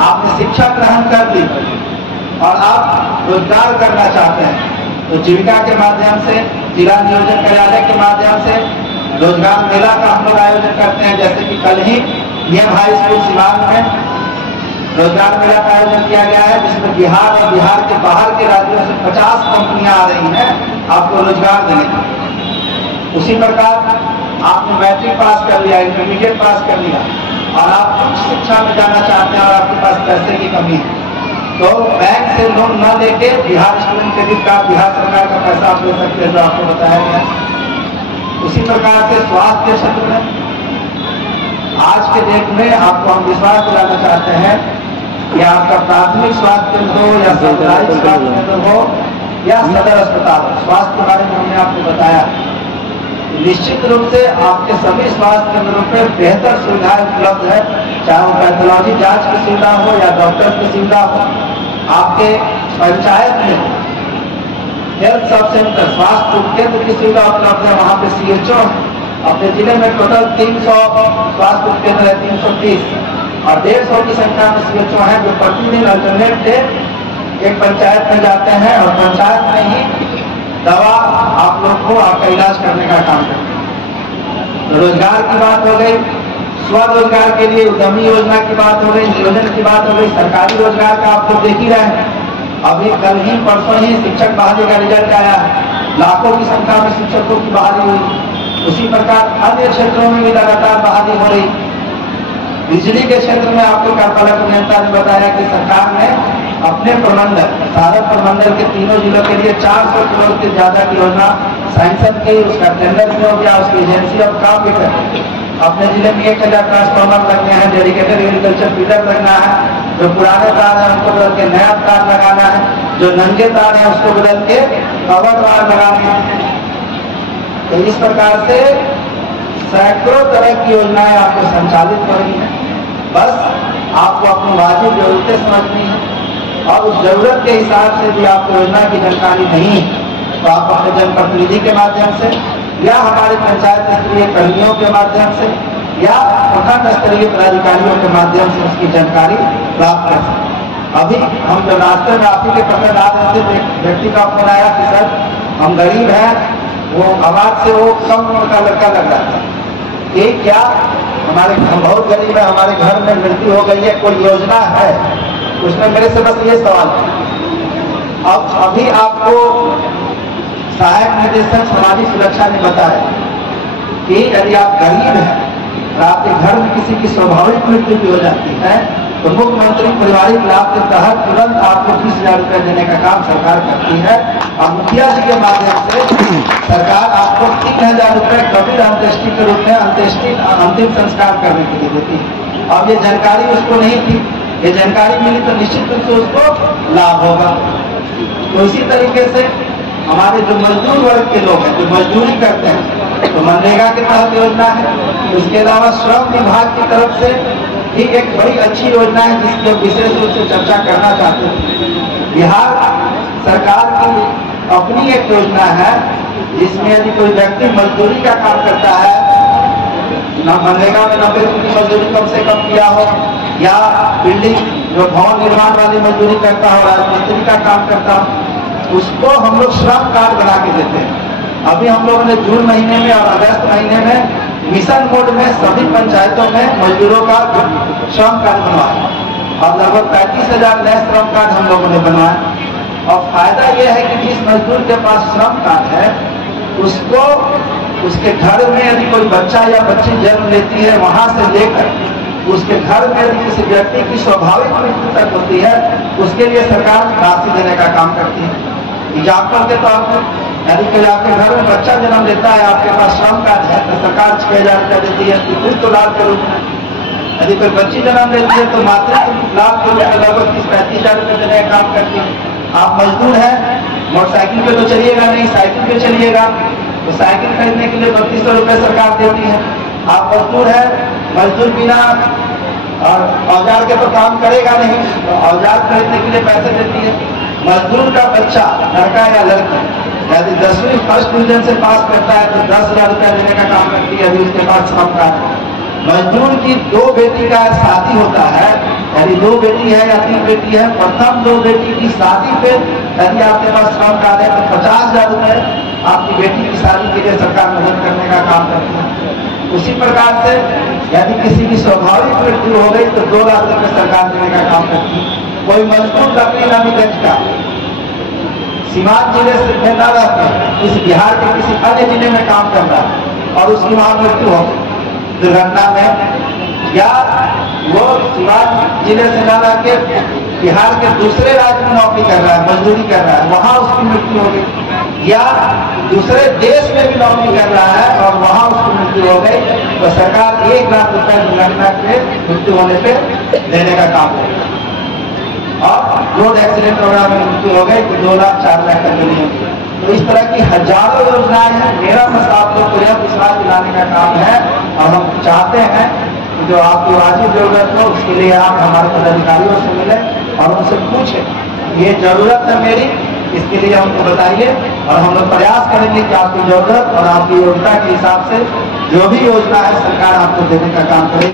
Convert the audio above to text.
आपने शिक्षा ग्रहण कर ली और आप रोजगार करना चाहते हैं, तो जीविका के माध्यम से, जिला नियोजन कार्यालय के माध्यम से रोजगार मेला का हम लोग आयोजन करते हैं। जैसे कि कल ही नियम हाई स्कूल सिवान में रोजगार मेला का आयोजन किया गया है, जिसमें बिहार और बिहार के बाहर के राज्यों से 50 कंपनियां आ रही हैं आपको रोजगार देने के। उसी प्रकार आपने मैट्रिक पास कर लिया, इंटरमीडिएट पास कर लिया और आप उच्च शिक्षा में जाना चाहते हैं और आपके पास पैसे की कमी है, तो बैंक से लोन न लेके Bihar student credit card, Bihar सरकार का पैसा आप ले सकते हैं, जो आपको बताया गया। उसी प्रकार से स्वास्थ्य के क्षेत्र में आज के डेट में आपको हम विश्वास दिलाना चाहते हैं कि आपका प्राथमिक स्वास्थ्य केंद्र हो या सामुदायिक स्वास्थ्य केंद्र हो या सदर अस्पताल हो, स्वास्थ्य के बारे में हमने आपको बताया। निश्चित रूप से आपके सभी स्वास्थ्य केंद्रों पर बेहतर सुविधाएं उपलब्ध है, चाहे वो पैथोलॉजी जांच की सुविधा हो या डॉक्टर्स की सुविधा हो। आपके पंचायत में हेल्थ सब सेंटर, स्वास्थ्य केंद्र की सुविधा उपलब्ध है, वहाँ पे CHO है। अपने जिले में टोटल 300 स्वास्थ्य केंद्र है, 330 और 150 की संख्या में CHO है, जो प्रतिदिन अल्टरनेट डे एक पंचायत में जाते हैं और पंचायत में ही दवा आप लोग को आपका इलाज करने का काम करते हैं। तो रोजगार की बात हो गई, स्वरोजगार के लिए उद्यमी योजना की बात हो गई, नियोजन की बात हो गई, सरकारी रोजगार का आप लोग देख ही रहे हैं। अभी कल ही परसों ही शिक्षक बहाली का रिजल्ट आया, लाखों की संख्या में शिक्षकों की बहाली हुई। उसी प्रकार अन्य क्षेत्रों में भी लगातार बहाली हो रही। बिजली के क्षेत्र में आपको कार्यपालक अभियंता ने बताया कि सरकार ने अपने प्रमंडल, सारण प्रमंडल के तीनों जिलों के लिए 400 करोड़ से ज्यादा की योजना सैंक्शन की, उसका टेंडर भी हो गया, उसकी एजेंसी अब काम भी कर रही है। अपने जिले में 1000 ट्रांसफार्मर लगने हैं, डेडिकेटेड एग्रीकल्चर फीडर लगना है, जो पुराने तार है उनको बदल के नया तार लगाना है, जो नंगे तार है उसको बदल के कवर तार लगाना है। तो इस प्रकार से सैकड़ों तरह की योजनाएं आपको संचालित हो रही है। बस आपको अपनी वाजिब जरूरतें समझनी है और उस जरूरत के हिसाब से भी आपको योजना की जानकारी नहीं है, तो आप अपने जनप्रतिनिधि के माध्यम से या हमारे पंचायत स्तरीय कर्मियों के माध्यम से या प्रखंड स्तरीय पदाधिकारियों के माध्यम से उसकी जानकारी प्राप्त कर सकते। अभी हम जब रास्ते में आप ही के पकड़ आ रहे थे, व्यक्ति का फोन आया कि सर हम गरीब हैं, वो आवाज से वो कम उम्र का लड़का लग रहा था कि क्या हम बहुत गरीब है, हमारे घर में मृत्यु हो गई है, कोई योजना है? उसने मेरे से बस ये सवाल किया। अब अभी आपको सहायक निदेशक सामाजिक सुरक्षा ने बताया कि यदि आप गरीब हैं और आपके घर में किसी की स्वाभाविक मृत्यु भी हो जाती है, तो मुख्यमंत्री पारिवारिक लाभ के तहत तुरंत आपको 30,000 रुपए देने का काम सरकार करती है और मुखिया जी के माध्यम से सरकार आपको 3,000 रुपए कपिल अंत्येष्टि के रूप में अंतिम संस्कार करने के लिए देती है। अब ये जानकारी उसको नहीं थी, ये जानकारी मिली तो निश्चित रूप से उसको लाभ होगा। तो इसी तरीके से हमारे जो मजदूर वर्ग के लोग हैं, जो मजदूरी करते हैं, तो मनरेगा के तहत योजना है। उसके अलावा श्रम विभाग की तरफ से भी एक बड़ी अच्छी योजना है जिसकी हम विशेष रूप से चर्चा करना चाहते हैं। बिहार सरकार की अपनी एक योजना है जिसमें यदि कोई व्यक्ति मजदूरी का काम करता है, मनरेगा में 90 दिन की मजदूरी कम से कम किया हो, या बिल्डिंग जो भवन निर्माण वाली मजदूरी करता हो, राजमिस्त्री का काम करता हो, उसको हम लोग श्रम कार्ड बना के देते हैं। अभी हम लोगों ने जून महीने में और अगस्त महीने में मिशन मोड में सभी पंचायतों में मजदूरों का श्रम कार्ड बनवाया और लगभग 35,000 नए श्रम कार्ड हम लोगों ने बनवाया। और फायदा यह है कि जिस मजदूर के पास श्रम कार्ड है, उसको उसके घर में यदि कोई बच्चा या बच्ची जन्म लेती है, वहां से लेकर उसके घर में यदि किसी व्यक्ति की स्वाभाविक मृत्यु तक होती है, उसके लिए सरकार राशि देने का काम करती है। एग्जाम्पल के तौर पर यदि कोई आपके घर में बच्चा जन्म लेता है, आपके पास श्रम कार्ड है, तो सरकार 6,000 रुपया देती है स्वीकृत लाभ के रूप में। यदि कोई बच्ची जन्म लेती है तो मातृत्व लाभ के रूप में लगभग 30-35,000 रुपये देने का काम करती है। आप मजदूर हैं, मोटरसाइकिल पे तो चलिएगा नहीं, साइकिल पे चलिएगा, तो साइकिल खरीदने के लिए 3200 रुपये सरकार देती है। आप मजदूर है, मजदूर बिना और औजार के तो काम करेगा नहीं, तो औजार खरीदने के लिए पैसे देती है। मजदूर का बच्चा, लड़का या लड़की, यदि 10वीं फर्स्ट डिवीजन से पास करता है तो 10,000 रुपया देने का काम करती है, यदि उसके पास श्रम कार्ड है। मजदूर की 2 बेटी का शादी होता है, यदि 2 बेटी है या 3 बेटी है, प्रथम 2 बेटी की शादी पे यदि आपके पास श्रम कार्ड है तो 50,000 रुपए आपकी बेटी की शादी के लिए सरकार मदद करने का काम करती है। उसी प्रकार से यदि किसी की स्वाभाविक मृत्यु हो गई तो 2 लाख रुपए सरकार देने का काम करती है। कोई मजदूर लकड़ी नवीगंज का सीमांत जिले से न रहकर इस बिहार के किसी अन्य जिले में काम कर रहा है और उसकी वहां मृत्यु हो दुर्घटना में, या वो सीमांत जिले से न रह के बिहार के दूसरे राज्य में नौकरी कर रहा है, मजदूरी कर रहा है, वहां उसकी मृत्यु हो गई, या दूसरे देश में भी नौकरी कर रहा है और वहां उसकी मृत्यु हो गई, तो सरकार 1 लाख रुपए दुर्घटना के मृत्यु होने पे देने का काम करेगी। और रोड एक्सीडेंट वगैरह में मृत्यु हो गई तो 2 लाख 4 लाख तक देनी होगी। तो इस तरह की हजारों योजनाएं हैं। मेरा बस आप लोग को यह विश्वास दिलाने का काम है और हम चाहते हैं कि जो आपकी वाजिब जरूरत हो उसके लिए आप हमारे पदाधिकारियों से मिले और उनसे पूछें ये जरूरत है मेरी, इसके लिए हमको बताइए और हम लोग प्रयास करेंगे कि आपकी जरूरत और आपकी योजना के हिसाब से जो भी योजना है सरकार आपको देने का काम करेगी।